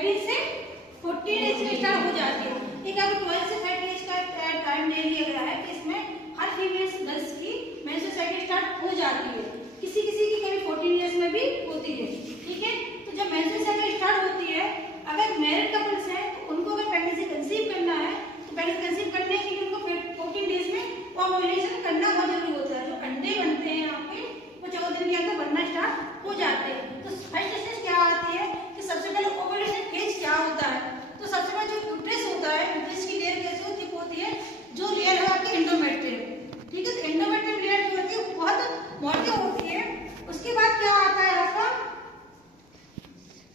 13 से 14 एज में स्टार्ट हो जाती है। एक आपको 12 से 30 एज का टाइम दे दिया गया है कि इसमें हर फीमेल गर्ल्स की मेंस्ट्रुअल साइकिल स्टार्ट हो जाती है। किसी किसी की कभी 14 इयर्स में भी होती है। ठीक है, तो जब मेंस्ट्रुअल साइकिल स्टार्ट होती है, अगर मैरिड कपल्स हैं तो उनको अगर प्रेगनेंसी कंसीव करना है तो प्रेगनेंसी कंसीव करने के लिए उनको 14 डेज में ओव्यूलेशन करना बहुत जरूरी होता है। जो अंडे बनते हैं आपके वो 14 दिन के अंदर बनना स्टार्ट हो जाते हैं। तो फर्स्ट स्टेज क्या आती है कि सबसे पहले ओव्यूलेशन फेज क्या होता है। तो सबसे पहले जो यूट्रस होता है, यूट्रस की लेयर कैसे होती है, जो लेयर है आपकी एंडोमेट्रियम। ठीक है, तो एंडोमेट्रियम लेयर जो होती है बहुत मोटी होती है। उसके बाद क्या आता है आपका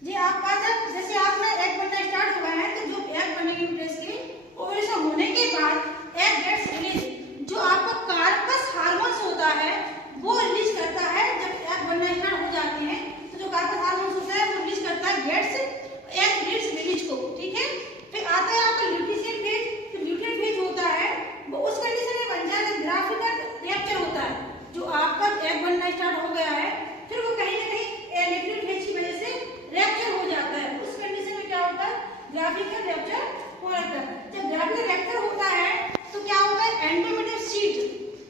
जी, आपका जैसे आपने एग बनना स्टार्ट हुआ है तो जो एग बनेगी यूट्रस की, ओव्यूलेशन होने के बाद एग गेट्स रिलीज। जो आपका कार्पस हार्मोन्स होता है वो रिलीज करता है। जब एग बनना स्टार्ट हो जाते हैं तो जो कार्पस हार्मोन्स होता है वो रिलीज करता है गेट्स एग गेट्स रिलीज को। ठीक है, फिर आता है आपका ल्यूटिशियन फेज। तो ल्यूटियन फेज होता है वो उस कंडीशन में बन जाता है ग्राफिकल रैप्चर होता है। जो आपका एग बनना स्टार्ट हो गया है फिर वो कहीं ना कहीं ल्यूटियन फेज की वजह से रैप्चर हो जाता है। उस कंडीशन में क्या होता है, ग्राफिकल रैप्चर हो जाता है। जब ग्राफिकल रैप्चर होता है तो क्या होता है, एंडोमेट्रियम शीट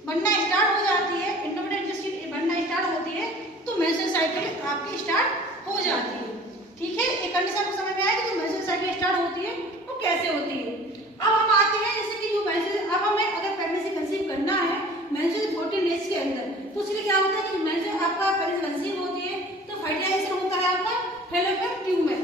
बनना स्टार्ट हो जाती है। एंडोमेट्रियम शीट बनना स्टार्ट होती है तो मेंस्ट्रुअल साइकिल आपकी स्टार्ट हो जाती है। ठीक है, एक कंडीशन को समझ में आया कि जो मेंस्ट्रुअल साइकिल स्टार्ट होती है वो कैसे होती है। अब हम आते हैं जैसे कि जो मेंस्ट्रुअल, अब हमें अगर प्रेगनेंसी कंसीव करना है मेंस्ट्रुअल 14 डेज के अंदर, तो उसके लिए क्या होता है कि मेंस्ट्रुअल आपका प्रेगनेंसी कंसीव होती है तो फर्टिलाइजेशन होता है आपका फैलोपियन ट्यूब में।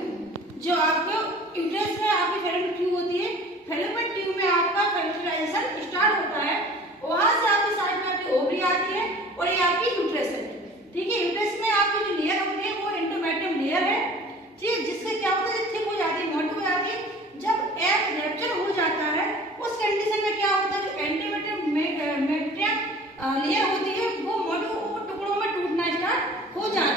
जो आपको यूट्रस में आपकी फैलोपियन ट्यूब होती है, फैलोपियन ट्यूब में आपका फर्टिलाइजेशन स्टार्ट होता है। वहां से आपकी साइड में आपकी ओवरी आती है और ये आपकी यूट्रस है। ठीक है, यूट्रस में आपकी जो लेयर होती है वो एंडोमेट्रियम लेयर है। ठीक है, जिससे क्या होता है, थिक हो जाती है, मोटी हो जाती है। जब एग रैप्चर हो जाता है उस कंडीशन में क्या होता है, जो एंडोमेट्रियम लेयर होती है वो मोटी टुकड़ों में टूटना स्टार्ट हो जाती है।